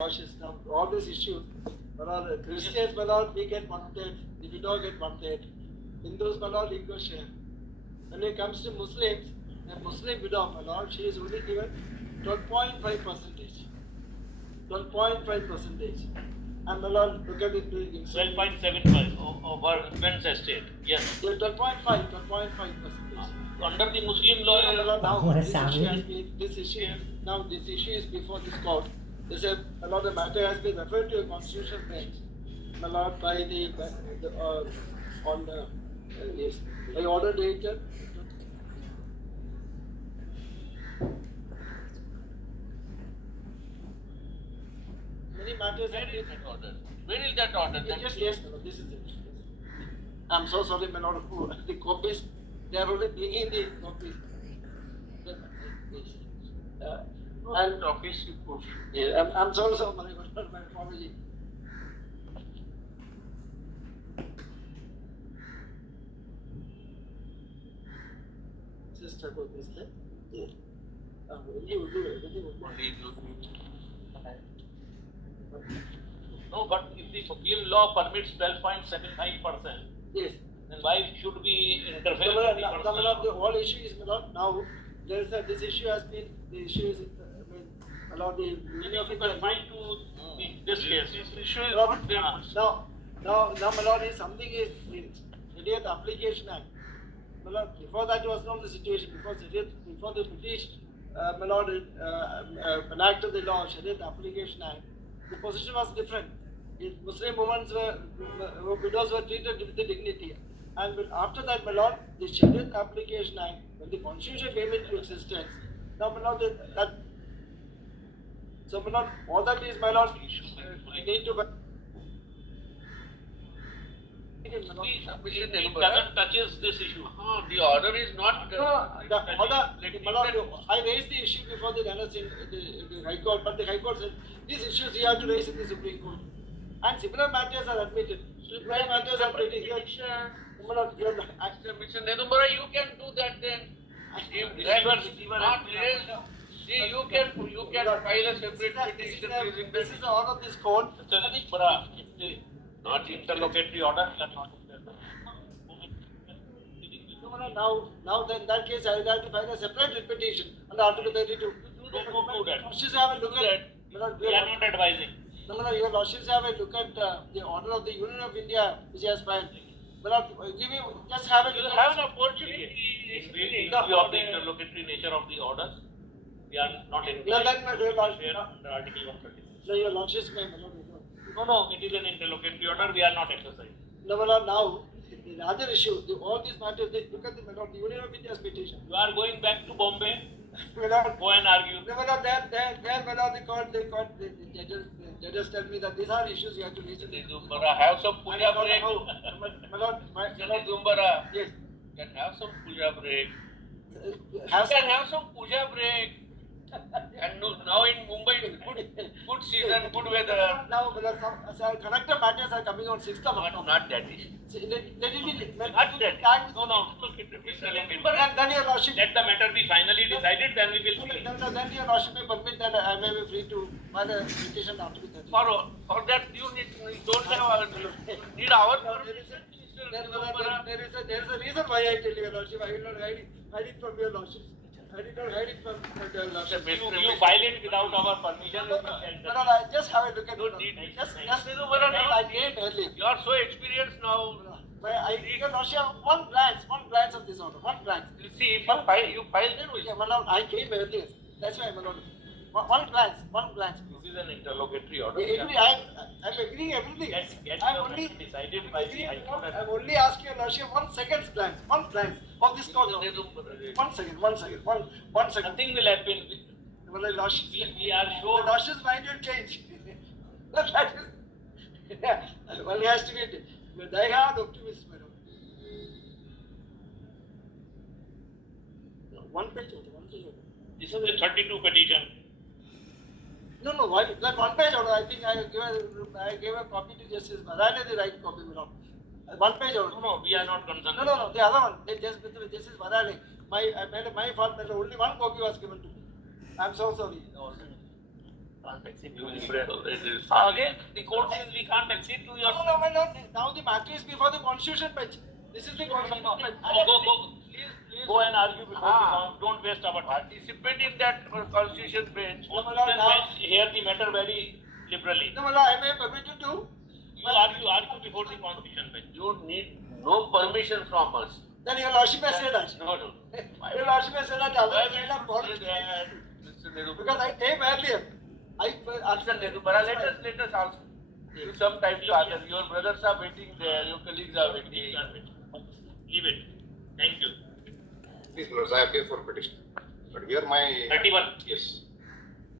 cautious now. All these issues. Christians, we get 1/3. The widow get 1/3. Hindus, equal share. When it comes to Muslims, a Muslim widow, she is only given 12.5%. 12.5%. And look at it. 12.75 of her husband's estate. Yes. 12.5%. Under the Muslim law, now this issue is before this court. They said the matter has been referred to a constitutional bench, by by order dated. Many matters. where is that order? Where is that order? Yes, this is it. I'm so sorry, my lord. The copies, they are only bringing the copies. And office. Yeah, I'm so sorry, my apology. Just about this thing. Yeah. You will do everything. No, but if the Muslim law permits 12.75%, Yes. then why should we interfere with the personal law? The whole issue is now there is this issue has been the issue is the Many of you can find to this case. This issue is not there. now my lord, is something is Shariat Application Act. My lord, before that was not the situation, because before the British my lord enacted the law, Shariat Application Act, the position was different. Muslim women widows were treated with the dignity. And after that, my lord, the Shariat Application Act, when the constitution came into existence, now my lord, so my lord, all that is, my lord, I need to. It doesn't touches this issue. The order is not. I raised the issue before the High Court, but the High Court said these issues you have to raise in the Supreme Court. And similar matters are admitted. Similar matters are pretty clear. Mr. Nedumbara, you can do that then. If that was not raised, see, you can file a separate petition raising this is the order of this court. Mr. Nedumbara, not interlocutory order. Now then in that case I will have to file a separate petition under Article 32. Don't do that. Lordships have a look at. We are not advising. No, your Lordships have a look at the order of the Union of India which has filed. Just have a You look. have an opportunity in view of the interlocutory nature of the orders. We are not in No, then under Article 130. No, your Lordships may. No, it is an interlocutory order. We are not exercising. No, now the other issue, all these matters, look at the Union of India's petition. You are going back to Bombay. Go and argue. The judges tell me that these are issues you have to raise. Nedumbara, have some puja break. Nedumbara, Yes. You can have some puja break. You Have can have some puja break. And now in Mumbai, good season, good weather. Now, connector matters are coming on 6th of October. Not that issue. Let it be. Not that. No. Then your Lordship. Let the matter be finally decided, then we will see. Then your Lordship may permit that I may be free to file a petition after the 30th. For that, you don't have need our permission. There is a reason why I tell you, your Lordship. I will not hide it from your Lordship. I did not hide it from your Lordship. You file it without our permission. No, just have a look at it. I came early. You are so experienced now. Your Lordship, one glance of this order. One glance. See, if you file, then we. Yeah, my lord, I came earlier. That's why, my lord. One glance. This is an interlocutory order. I'm agreeing everything. I'm only decided by the High Court. I'm only asking your Lordship 1 second's glance. One glance of this court. 1 second. 1 second. Nothing will happen. Well, Lordship, We are sure. the Lordship's mind will change. That is, yeah. One has to be a die-hard optimist, my lord. One page order. This is a 32 petition. No. That one page order. I think I gave a copy to Justice Varane, the right copy, my lord. One page order. No, we are not concerned. No. The other one. Justice Varane. My fault. Only one copy was given to me. I'm so sorry. can't accede to You the friend already. Again, the court says we can't accede to your. No, my lord, now the matter is before the constitution bench. This is the constitution bench. Go and argue before the Ah. court. Don't waste our time. Participate in that constitution bench. Constitution bench hear the matter very liberally. No, my lord, am I permitted to? You argue before the constitution bench. You need no permission from us. Then your lordship has said that. No, no. Your lordship has said that. Why Other will side you of court. say that, Mr. Nehru? Because I came earlier. Mr. Nehru, but let us also. Give some time to others. Your brothers are waiting there. Your colleagues are waiting. Leave it. Thank you. Please, Lords, I appear for petition. But here my. 31. Yes.